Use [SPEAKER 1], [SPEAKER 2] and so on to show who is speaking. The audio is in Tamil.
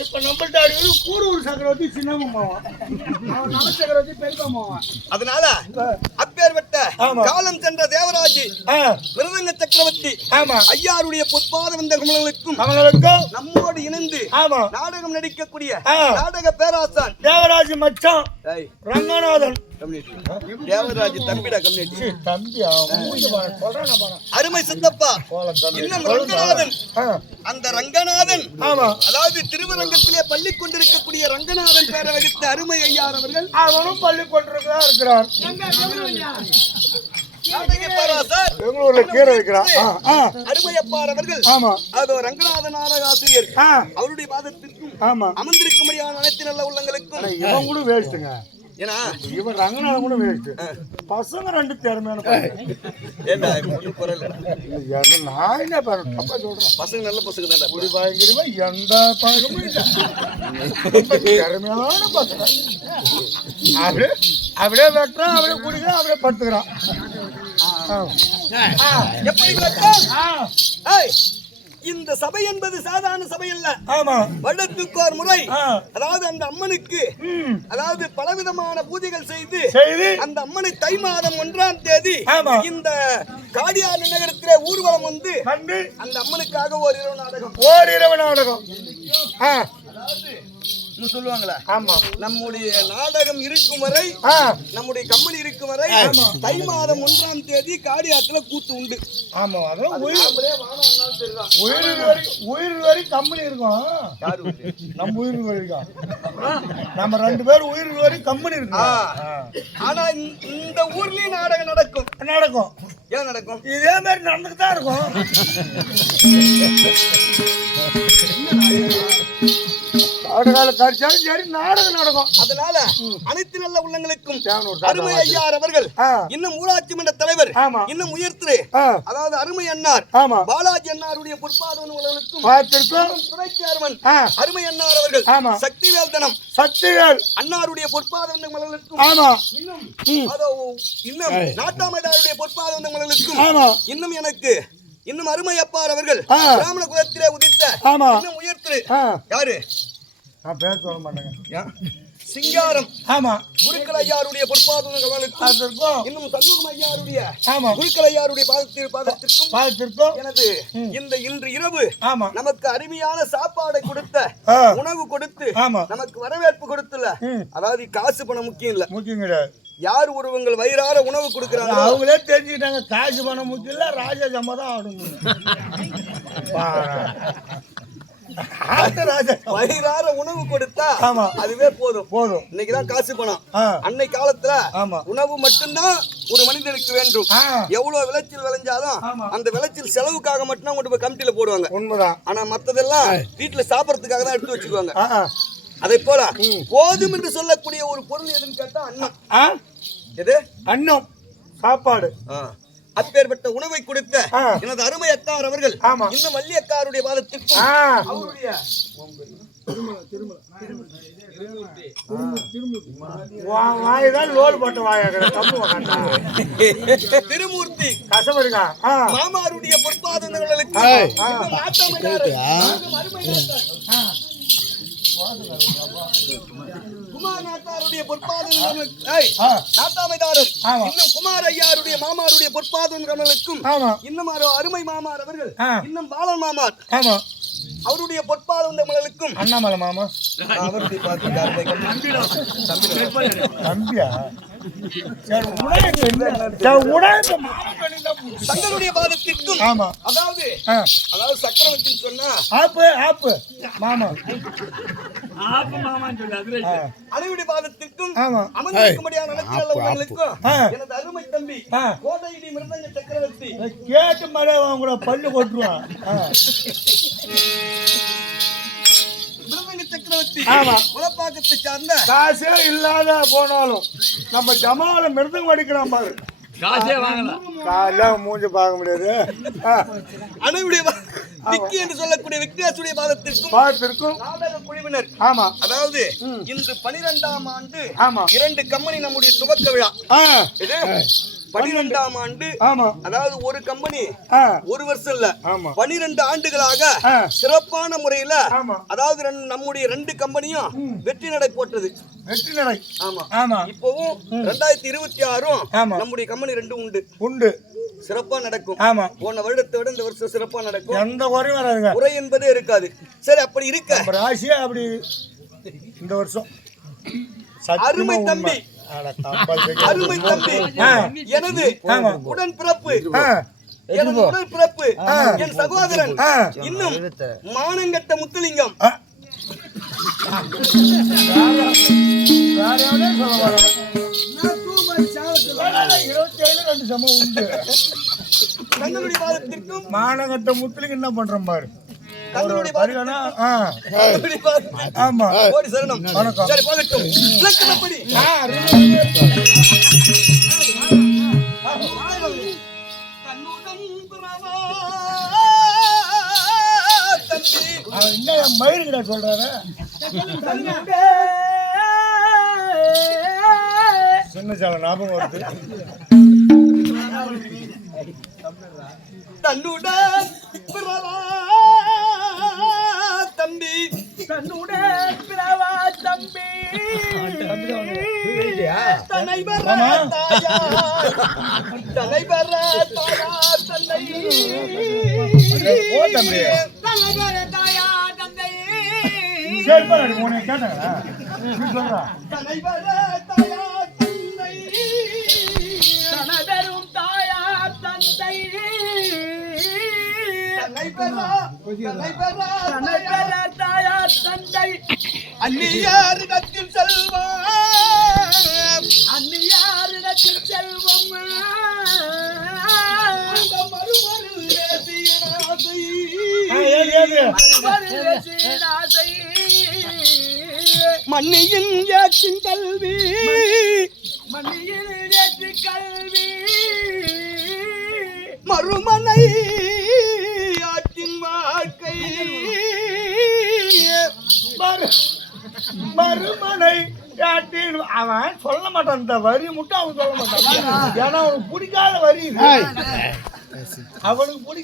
[SPEAKER 1] இப்ப நம்மள்ட்ட அடிக்கடி கூரூர் சக்கரவர்த்தி சின்ன மாவன் அவன் சக்கரவர்த்தி மாவன்
[SPEAKER 2] அதனால அப்பேற்பட்ட. காலம் சென்ற தேவராஜ் மிருதங்க சக்கரவர்த்தி
[SPEAKER 1] ஆமா.
[SPEAKER 2] ஐயாருடைய பொற்பாத வந்த குமலங்களுக்கும்
[SPEAKER 1] அவங்களுக்கும்
[SPEAKER 2] நம்மோடு இணைந்து
[SPEAKER 1] ஆமா.
[SPEAKER 2] நாடகம் நடிக்கக்கூடிய. நாடக பேராசான்
[SPEAKER 1] தேவராஜ் மச்சான் ரங்கநாதன்.
[SPEAKER 2] தேவராஜ் தம்பிடா கம்யூனிட்டி. அருமை சித்தப்பா. இன்னும் ரங்கநாதன். அந்த ரங்கநாதன்.
[SPEAKER 1] ஆமா.
[SPEAKER 2] அதாவது திருவரங்கத்திலே பள்ளி கொண்டிருக்கக்கூடிய ரங்கநாதன் பேரை வகித்த அருமை ஐயார் அவர்கள்.
[SPEAKER 1] அவனும் பள்ளி கொண்டிருக்கிறா இருக்கிறார். பெங்களூர்ல கீரை வைக்கிறான்
[SPEAKER 2] அருமையப்பார் அவர்கள்.
[SPEAKER 1] ஆமா.
[SPEAKER 2] அதோ ரங்கநாதன் ஆசிரியர். அவருடைய பாதத்திற்கும்
[SPEAKER 1] ஆமா.
[SPEAKER 2] அமர்ந்திருக்கும்படியான அனைத்து நல்ல உள்ளங்களுக்கும்.
[SPEAKER 1] இவன் கூட வேஸ்ட்டுங்க.
[SPEAKER 2] ஏன்னா?
[SPEAKER 1] இவன் ரங்கநாதன் கூட வேஸ்ட் பசங்க ரெண்டு திறமையான.
[SPEAKER 2] ஏண்டா குரல்
[SPEAKER 1] நான் என்ன பாரு தப்பா சொல்றேன்.
[SPEAKER 2] பசங்க நல்ல பசங்க தான்டா
[SPEAKER 1] இப்படி பயங்கரமா எந்த ரொம்ப திறமையான பசங்க. அப்படியே அப்படியே வெட்டுறான் அப்படியே குடிக்கிறான் அப்படியே படுத்துக்கிறான்.
[SPEAKER 2] எப்படி விளக்கம்? இந்த சபை என்பது சாதாரண சபை அல்ல.
[SPEAKER 1] ஆமா.
[SPEAKER 2] வருடத்துக்கு ஒரு முறை. அதாவது அந்த அம்மனுக்கு. அதாவது பலவிதமான பூஜைகள் செய்து அந்த அம்மனை தை மாதம் ஒன்றாம் தேதி. இந்த காடியார் நகரத்திலே ஊர்வலம் வந்து
[SPEAKER 1] கண்டு.
[SPEAKER 2] அந்த அம்மனுக்காக ஒரு இரவு நாடகம்.
[SPEAKER 1] ஓரிரவு நாடகம். ஆ.
[SPEAKER 2] இன்னும் சொல்லுவாங்களா?
[SPEAKER 1] ஆமா.
[SPEAKER 2] நம்முடைய நாடகம் இருக்கும் வரை நம்முடைய கம்பெனி இருக்கும் வரை தை மாதம் ஒன்றாம் தேதி காடியாத்துல கூத்து உண்டு.
[SPEAKER 1] ஆமா அதெல்லாம் உயிர் உயிர் வரைக்கும் உயிர் வரைக்கும் கம்பெனி இருக்கும்? நம்ம உயிர் வரைக்கும் நம்ம ரெண்டு பேரும் உயிர் வரைக்கும் கம்பெனி. இருக்கும்.
[SPEAKER 2] ஆனா இந்த- இந்த ஊர்லயும் நாடகம் நடக்கும்.
[SPEAKER 1] நடக்கும்.
[SPEAKER 2] ஏன் நடக்கும்?
[SPEAKER 1] இதே மாதிரி நடந்துட்டு தான் இருக்கும். காடுகால கடிச்சாலும் சரி நாடகம் நடக்கும்.
[SPEAKER 2] அதனால அனைத்து நல்ல உள்ளங்களுக்கும் அருமை ஐயார் அவர்கள் இன்னும் ஊராட்சி மன்ற தலைவர். இன்னும் உயர்த்திரு
[SPEAKER 1] ஆ.
[SPEAKER 2] அதாவது அருமை அண்ணார் பாலாஜி அண்ணாருடைய பொற்பாதவன்
[SPEAKER 1] பார்த்திருக்கோம்.
[SPEAKER 2] துணை சேர்மன் அருமை அண்ணார் அவர்கள். சக்திவேல் தனம்
[SPEAKER 1] சக்திகள்
[SPEAKER 2] அண்ணாருடைய பொற்பாதவன்
[SPEAKER 1] ஆமா.
[SPEAKER 2] இன்னும் இன்னும் நாட்டாமைதாருடைய பொற்பாதவன்
[SPEAKER 1] ஆமா.
[SPEAKER 2] இன்னும் எனக்கு இன்னும் அருமை அப்பார் அவர்கள். பிராமண குலத்திலே உதித்த இன்னும் உயர்த்திரு
[SPEAKER 1] ஆ.
[SPEAKER 2] யாரு?
[SPEAKER 1] நான் பேச சொல்ல மாட்டேங்க.
[SPEAKER 2] சிங்காரம்.
[SPEAKER 1] ஆமா.
[SPEAKER 2] குருக்கள் ஐயாருடைய
[SPEAKER 1] பார்த்திருக்கோம்
[SPEAKER 2] இன்னும் சண்முகம் ஐயாருடைய
[SPEAKER 1] ஆமா.
[SPEAKER 2] குருக்கள் ஐயாருடைய பாதத்திற்கு பாதத்திற்கும்
[SPEAKER 1] பார்த்திருக்கோம்
[SPEAKER 2] எனது இந்த இன்று இரவு
[SPEAKER 1] ஆமா.
[SPEAKER 2] நமக்கு அருமையான சாப்பாடை கொடுத்த உணவு கொடுத்து
[SPEAKER 1] ஆமா.
[SPEAKER 2] நமக்கு வரவேற்பு கொடுத்துல. அதாவது காசு பணம் முக்கியம் இல்ல.
[SPEAKER 1] முக்கியம் கிடையாது.
[SPEAKER 2] யார் ஒருவங்கள் வயிறார உணவு கொடுக்கிறாங்களோ
[SPEAKER 1] அவங்களே தெரிஞ்சுக்கிட்டாங்க. காசு பணம் முக்கியம் இல்ல ராஜா ஆட்ட ராஜா
[SPEAKER 2] வயிறார உணவு கொடுத்தா
[SPEAKER 1] ஆமா.
[SPEAKER 2] அதுவே போதும்.
[SPEAKER 1] போதும்.
[SPEAKER 2] இன்னைக்குதான் காசு பணம். அன்னை காலத்துல
[SPEAKER 1] ஆமா.
[SPEAKER 2] உணவு மட்டும்தான் ஒரு மனிதனுக்கு வேண்டும். எவ்வளவு விளைச்சல் விளைஞ்சாலும். அந்த விளைச்சல் செலவுக்காக மட்டும்தான் கொண்டு போய் கமிட்டில போடுவாங்க.
[SPEAKER 1] உண்மைதான்.
[SPEAKER 2] ஆனா மத்ததெல்லாம் வீட்டுல சாப்பிடறதுக்காக தான் எடுத்து வச்சுக்குவாங்க. அதை போல. போதும் என்று சொல்லக்கூடிய ஒரு பொருள் எதுன்னு கேட்டா அன்னம். எது?
[SPEAKER 1] அன்னம். சாப்பாடு.
[SPEAKER 2] அப்பேற்பட்ட உணவை கொடுத்த. எனது அருமை அக்கார் அவர்கள்
[SPEAKER 1] ஆமா.
[SPEAKER 2] இன்னும் வள்ளி அக்காருடைய பாதத்திற்கும் அவருடைய திருமூர்த்தி
[SPEAKER 1] ஆ
[SPEAKER 2] மாமாருடைய பொற்பாதங்களுக்கு. குமார் நாட்டாமைதாரர்
[SPEAKER 1] ஆமா.
[SPEAKER 2] இன்னும் குமார் ஐயாருடைய மாமாருடைய பொற்பாதங்களுக்கும்
[SPEAKER 1] ஆமா.
[SPEAKER 2] இன்னும் அரு- அருமை மாமார் அவர்கள். இன்னும் பாலன் மாமார்.
[SPEAKER 1] ஆமா.
[SPEAKER 2] அவருடைய பொற்பாதங்களுக்கும்
[SPEAKER 1] அண்ணாமலை மாமா.
[SPEAKER 2] அவருடைய
[SPEAKER 1] தம்பியா.
[SPEAKER 2] தங்களுடைய பாதத்திற்கும்.
[SPEAKER 1] ஆமா.
[SPEAKER 2] அதாவது அதாவது சக்கரவர்த்தி சொன்னா
[SPEAKER 1] ஆப்பு ஆப்பு. மாமா. ஆ,
[SPEAKER 2] அணுவுடைய பாதத்திற்கும் அமர்ந்திருக்கும்படியான
[SPEAKER 1] ஆ.
[SPEAKER 2] எனது அருமை தம்பி. கோதையிடி மிருதங்க சக்கரவர்த்தி.
[SPEAKER 1] கேட்டு மழை அவங்கள பல்லு கொட்டுருவான்
[SPEAKER 2] சக்கரவர்த்தி
[SPEAKER 1] ஆமா.
[SPEAKER 2] குலப்பாக்கத்தை சார்ந்த
[SPEAKER 1] காசே இல்லாத போனாலும் நம்ம ஜமால மிருதம் அடிக்கிறான் பாரு.
[SPEAKER 3] காசே வாங்கலாம்
[SPEAKER 1] காலைல மூஞ்சி பார்க்க முடியாது.
[SPEAKER 2] அணுவுடைய விக்கி என்று சொல்லக்கூடிய விக்னேசுடைய பாதத்திற்கும் நாடக குழுவினர்.
[SPEAKER 1] ஆமா.
[SPEAKER 2] அதாவது. இன்று பனிரெண்டாம் ஆண்டு
[SPEAKER 1] ஆமா.
[SPEAKER 2] இரண்டு கம்பெனி நம்முடைய துவக்க விழா. இது பனிரெண்டாம் ஆண்டு
[SPEAKER 1] ஆமா.
[SPEAKER 2] அதாவது ஒரு கம்பெனி ஒரு வருஷம் இல்ல பனிரெண்டு ஆண்டுகளாக. சிறப்பான முறையில அதாவது நம்முடைய ரெண்டு கம்பெனியும் வெற்றி நடை போட்டது.
[SPEAKER 1] வெற்றி நடை.
[SPEAKER 2] ஆமா.
[SPEAKER 1] ஆமா.
[SPEAKER 2] இப்போவும் ரெண்டாயிரத்தி இருபத்தி ஆறும்
[SPEAKER 1] ஆமா.
[SPEAKER 2] நம்முடைய கம்பெனி ரெண்டும் உண்டு.
[SPEAKER 1] உண்டு.
[SPEAKER 2] சிறப்பா நடக்கும்.
[SPEAKER 1] ஆமா.
[SPEAKER 2] போன வருடத்தை விட இந்த வருஷம் சிறப்பா நடக்கும்.
[SPEAKER 1] எந்த குறையும் வராதுங்க.
[SPEAKER 2] குறை என்பதே இருக்காது. சரி அப்படி இருக்க.
[SPEAKER 1] ராசியே அப்படி இந்த வருஷம்.
[SPEAKER 2] அருமை. தம்பி. அருமை தம்பி. எனது. உடன் பிறப்பு எனது உடன் பிறப்பு என் சகோதரன். இன்னும் மானங்கட்ட முத்துலிங்கம்.
[SPEAKER 1] மானகட்ட முத்துலிங்க என்ன பண்றோம் பாரு.
[SPEAKER 2] தங்களுடைய
[SPEAKER 1] ஆமா.
[SPEAKER 2] கோடி சரணம்
[SPEAKER 1] வணக்கம்.
[SPEAKER 2] சரி போகட்டும்.
[SPEAKER 1] அவன் என்ன என் மயிருக்கிட்ட சொல்றாரு? சின்ன சாலை ஞாபகம் வருது.
[SPEAKER 2] தன்னுடன் தம்பி.
[SPEAKER 3] தன்னுடன் பிறவா தம்பி.
[SPEAKER 2] தன்னை வர. தாயார் தன்னை. வர
[SPEAKER 1] ஓ தம்பி
[SPEAKER 3] தன்னை வர தாயா தந்தை
[SPEAKER 1] சொல்றா.
[SPEAKER 2] தன்னை வர தாயார்
[SPEAKER 3] தந்தை
[SPEAKER 2] அந்நியாரிடத்தில் செல்வான்
[SPEAKER 3] அந்நியாரிடத்தில் செல்வம்
[SPEAKER 2] மன்னியின் ஏற்றின் கல்வி.
[SPEAKER 3] மண்ணியில் ஏற்று கல்வி.
[SPEAKER 2] மறுமனை
[SPEAKER 1] மறு மறுமனை அவன் சொல்ல மாட்டான். இந்த வரி மட்டும் அவன் சொல்ல மாட்டான். ஏன்னா அவனுக்கு பிடிக்காத வரி அவனுக்கு பிடிக்காத